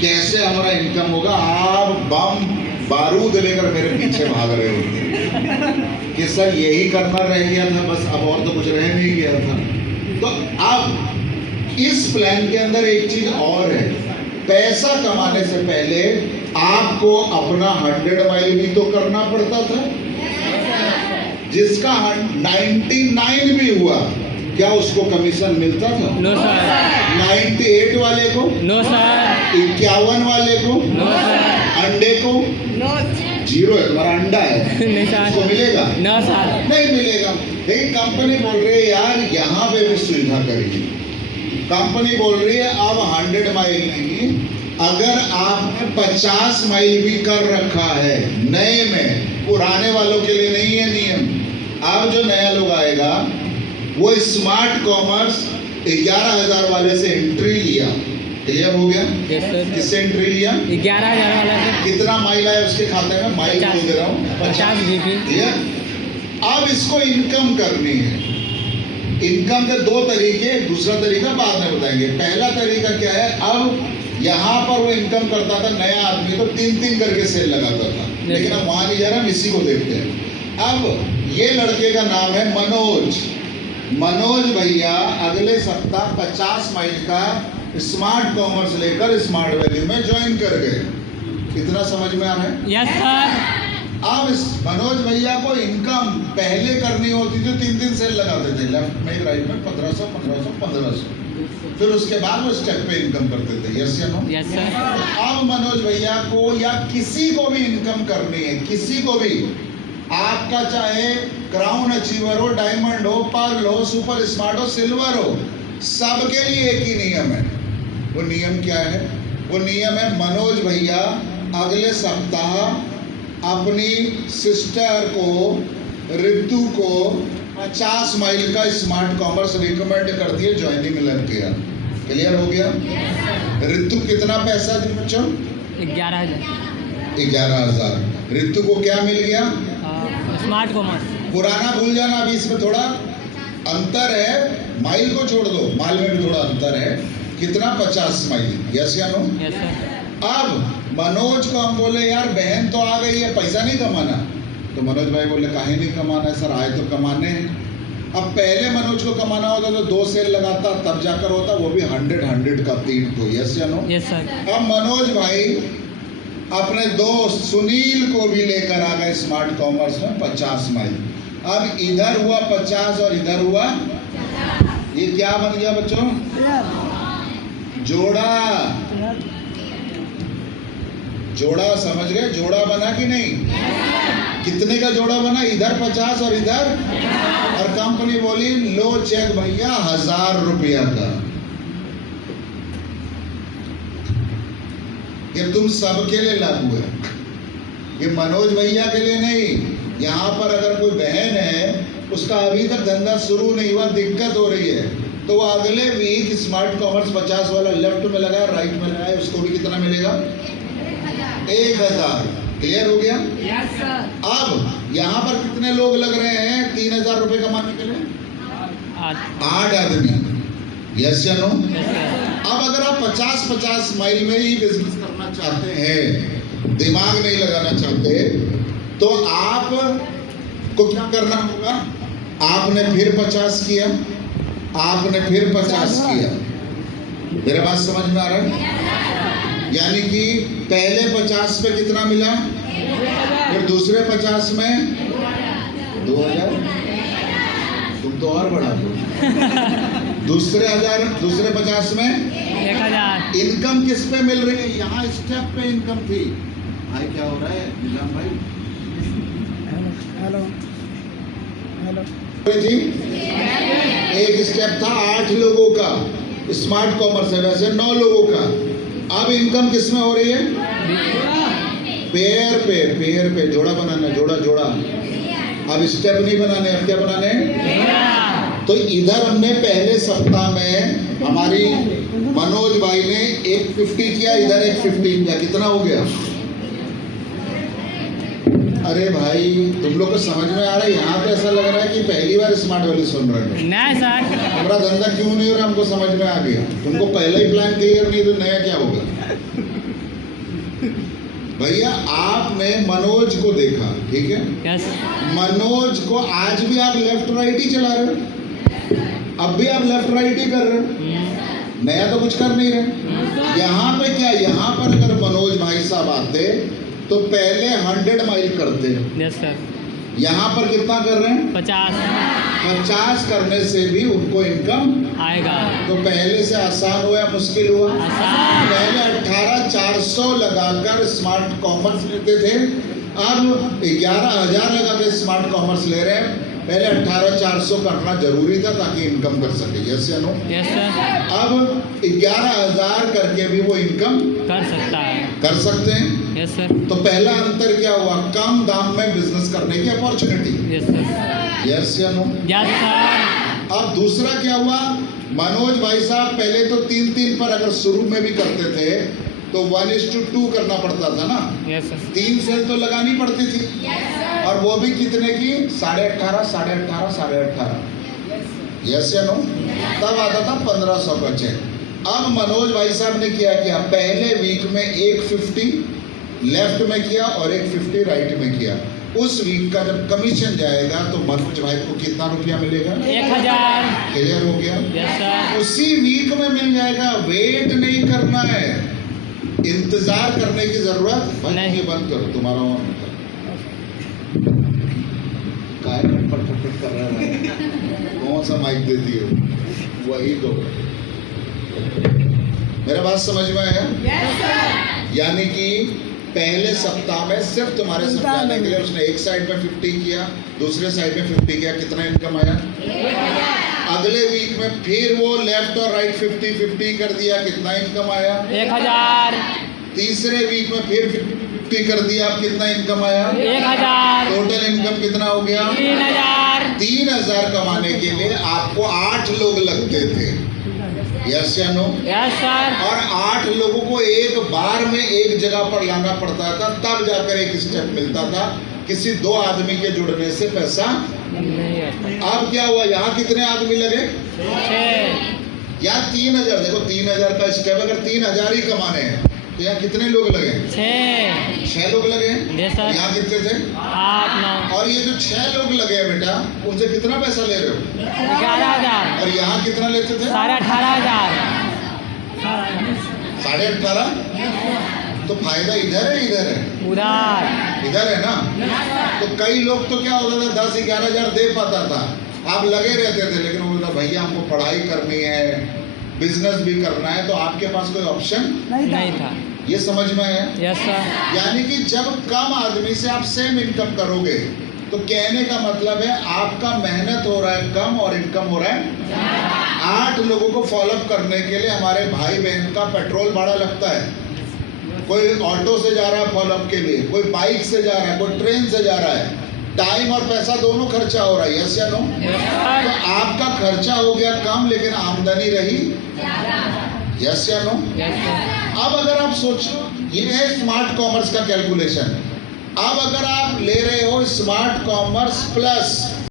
कैसे हमारा इनकम होगा। आप बम बारूद लेकर मेरे पीछे भाग रहे हो कि सर यही करना रह गया था बस, अब और तो कुछ रह नहीं गया था। तो अब इस प्लान के अंदर एक चीज और है, पैसा कमाने से पहले आपको अपना 100 माइल भी तो करना पड़ता था। जिसका 99 भी हुआ क्या उसको कमीशन मिलता था? No sir. 98 वाले को? No sir. 51 वाले को? No sir. अंडे को? नो। 0 है, तुम्हारा अंडा है, नहीं सर। उसको मिलेगा? No sir. नहीं मिलेगा। लेकिन कंपनी बोल रही है यार यहाँ पे भी सुविधा करेगी। कंपनी बोल रही है अब 100 माइल नहीं, अगर आपने 50 माइल भी कर रखा है नए में, पुराने वालों के लिए नहीं है नियम। अब जो नया लोग आएगा वो स्मार्ट कॉमर्स 11,000 वाले से एंट्री लिया, क्लियर हो गया? Yes sir. किससे एंट्री लिया? 11,000 वाला से। कितना माइल आया उसके खाते में? माइल बोल दे रहा हूँ 50 जीबी। क्लियर। अब इसको इनकम करनी है। इनकम के 2 तरीके, दूसरा तरीका बाद में बताएंगे। पहला तरीका क्या है, अब यहाँ पर वो इनकम करता था नया आदमी तो 3-3 करके सेल लगाता था, लेकिन अब वहां नहीं जा रहा, हम इसी को देखते हैं। अब ये लड़के का नाम है मनोज। मनोज भैया अगले सप्ताह 50 माइल का स्मार्ट कॉमर्स लेकर स्मार्ट वैल्यू में ज्वाइन कर गए। कितना समझ में आ रहा है? Yes sir. अब इस मनोज भैया को इनकम पहले करनी होती थी, 3-3 सेल लगाते थे, लेफ्ट में राइट में 1500, 1500, 1500, फिर उसके बाद वो स्टेप पे इनकम करते थे। यस या नो? Yes sir. अब मनोज भैया को या किसी को भी इनकम करनी है, किसी को भी, आपका चाहे क्राउन अचीवर हो, डायमंड हो, पर्ल हो, सुपर स्मार्ट हो, सिल्वर हो, सबके लिए एक ही नियम है। वो नियम क्या है? वो नियम है मनोज भैया अगले सप्ताह अपनी सिस्टर को, रितु को 50 माइल का स्मार्ट कॉमर्स रिकमेंड कर दिए, ज्वाइनिंग लग गया। क्लियर हो गया? रितु कितना पैसा दी बच्चों? 11,000। 11,000। रितु को क्या मिल गया? Smart commerce. पुराना भूल जाना, अभी इसमें थोड़ा अंतर है, माइल को छोड़ दो, माइल में भी थोड़ा अंतर है। कितना? 50 माइल। यस या नो? Yes sir. अब मनोज को हम बोले यार बहन तो आ गई है, पैसा नहीं कमाना? तो मनोज भाई बोले काहे नहीं कमाना है सर, आए तो कमाने हैं। अब पहले मनोज को कमाना होता तो 2 सेल लगाता, तब जाकर होता, वो भी 100 का 3 को। यस या नो? Yes sir. अब मनोज भाई अपने दोस्त सुनील को भी लेकर आ गए स्मार्ट कॉमर्स में 50 माइल। अब इधर हुआ 50 और इधर हुआ, ये क्या बन गया बच्चों? जोड़ा। जोड़ा समझ गए? जोड़ा बना कि नहीं? कितने का जोड़ा बना? इधर 50 और इधर, और कंपनी बोली लो चेक भैया 1,000 रुपया का। ये तुम सबके लिए लागू है, ये मनोज भैया के लिए नहीं। यहाँ पर अगर कोई बहन है, उसका अभी तक धंधा शुरू नहीं हुआ, दिक्कत हो रही है, तो वो अगले वीक स्मार्ट कॉमर्स 50 वाला लेफ्ट में लगाए, राइट में लगाए, उसको भी कितना मिलेगा? 1,000। क्लियर हो गया? Yes sir. अब यहाँ पर कितने लोग लग रहे हैं 3,000 रुपए कमाने के लिए? 8 आदमी। यस या नो? अब अगर आप 50-50 माइल में ही बिजनेस करना चाहते हैं, दिमाग नहीं लगाना चाहते, तो आप को क्या करना होगा? आपने फिर 50 किया, आपने फिर 50 किया। मेरे बात समझ में आ रहा है? यानी कि पहले 50 पे कितना मिला, फिर दूसरे 50 में 2,000, तुम तो और बढ़ा दो। दूसरे 50 में 1,000। इनकम किस पे मिल रही है? यहाँ स्टेप पे इनकम थी। भाई क्या हो रहा है निजाम भाई? हेलो हेलो जी, एक स्टेप था 8 लोगों का स्मार्ट कॉमर्स है, वैसे 9 लोगों का। अब इनकम किस में हो रही है? पेयर पे जोड़ा बनाना, जोड़ा। अब स्टेप नहीं बनाने, अब क्या बनाने? तो इधर हमने पहले सप्ताह में हमारी मनोज भाई ने 150 किया, इधर 150 किया, कितना हो गया? अरे भाई तुम लोग को समझ में आ रहा है? यहाँ तो ऐसा लग रहा है कि पहली बार स्मार्ट वैल्यू सुन रहे हो। नहीं सर, हमारा धंधा क्यों नहीं हो रहा हमको समझ में आ गया। तुमको पहले ही प्लान क्लियर नहीं तो नया क्या होगा? भैया आपने मनोज को देखा, ठीक है? यस मनोज को आज भी आप लेफ्ट राइट ही चला रहे हो, अब भी आप लेफ्ट राइट ही कर रहे हो, नया तो कुछ कर नहीं रहे। यहाँ पे क्या, यहाँ पर अगर मनोज भाई साहब आते तो पहले 100 माइल करते, यस सर, यहाँ पर कितना कर रहे हैं? 50 करने से भी उनको इनकम आएगा। तो पहले से आसान हुआ या मुश्किल हुआ? आसान। पहले 18,400 लगाकर स्मार्ट कॉमर्स लेते थे, अब 11,000 लगा के स्मार्ट कॉमर्स ले रहे हैं। पहले 18,400 करना जरूरी था ताकि इनकम कर सके, यस या नो? यस सर, अब 11,000 करके भी वो इनकम कर सकता है। कर सकते हैं। यस सर, तो पहला अंतर क्या हुआ? कम दाम में बिजनेस करने की अपॉर्चुनिटी, यस सर, यस या नो? यस सर, अब दूसरा क्या हुआ? मनोज भाई साहब पहले तो 3-3 पर अगर शुरू में भी करते थे तो 1:2 करना पड़ता था ना, यस सर, 3 सेल तो लगानी पड़ती थी, और वो भी कितने की? 18.5, 18.5, यस या नो? तब आता था 1500 का चेक। अब मनोज भाई साहब ने क्या किया? पहले वीक में एक 50 लेफ्ट में किया और एक 50 राइट में किया। उस वीक का जब कमीशन जाएगा तो मनोज भाई को कितना रुपया मिलेगा? 1000। क्लियर हो गया? यस सर, उसी वीक में मिल जाएगा, वेट नहीं करना है, इंतजार करने की जरूरत नहीं। ये बंद करो, तुम्हारा और काय पटपट कर रहा है? कौन सा माइक देती हो? वही दो। मेरा बात समझ में आया? यानी कि पहले सप्ताह में सिर्फ तुम्हारे समझाने के लिए उसने एक साइड में 50 किया, दूसरे साइड में 50 किया, कितना इनकम आया? अगले वीक में फिर वो लेफ्ट और राइट 50-50 कर दिया, कितना इनकम आया? 1000। तीसरे वीक में फिर 50 कर दिया, अब कितना इनकम आया? 1000। टोटल इनकम कितना हो गया? 3000। 3000 कमाने के लिए आपको 8 लोग लगते थे, यस या नो? यस सर, और 8 लोगों को एक बार में एक जगह पर लाना पड़ता था, तब जाकर एक स्टेप मिलता था। किसी 2 आदमी के जुड़ने से पैसा नहीं आता। अब क्या हुआ? यहाँ कितने आदमी लगे? 6। यहाँ 3000, देखो 3000 का स्टेप, अगर 3000 ही कमाने हैं तो यहाँ कितने लोग लगे? 6 लोग लगे। यस सर, यहाँ कितने थे? 8 9। और ये जो 6 लोग लगे हैं बेटा, उनसे कितना पैसा ले रहे हो? 11,000। और यहाँ कितना लेते थे? 18,500। 18.5। तो फायदा इधर है इधर है? उधार। इधर है ना? तो कई लोग तो क्या होता था 10-11 हजार दे पाता था, आप लगे रहते थे, लेकिन वो बोलता भैया हमको पढ़ाई करनी है, बिजनेस भी करना है, तो आपके पास कोई ऑप्शन नहीं था। ये समझ में आया? यस सर, यानी कि जब कम आदमी से आप सेम इनकम करोगे तो कहने का मतलब है आपका मेहनत हो रहा है कम और इनकम हो रहा है। 8 लोगों को फॉलोअप करने के लिए हमारे भाई बहन का पेट्रोल भाड़ा लगता है, कोई ऑटो से जा रहा है फॉलोअप के लिए, कोई बाइक से जा रहा है, कोई ट्रेन से जा रहा है, टाइम और पैसा दोनों खर्चा हो रहा है, यस या नो? तो आपका खर्चा हो गया कम लेकिन आमदनी रही, यस या नो? यस सर, अब अगर आप सोचो, ये है स्मार्ट कॉमर्स का कैलकुलेशन। अब अगर आप ले रहे हो स्मार्ट कॉमर्स प्लस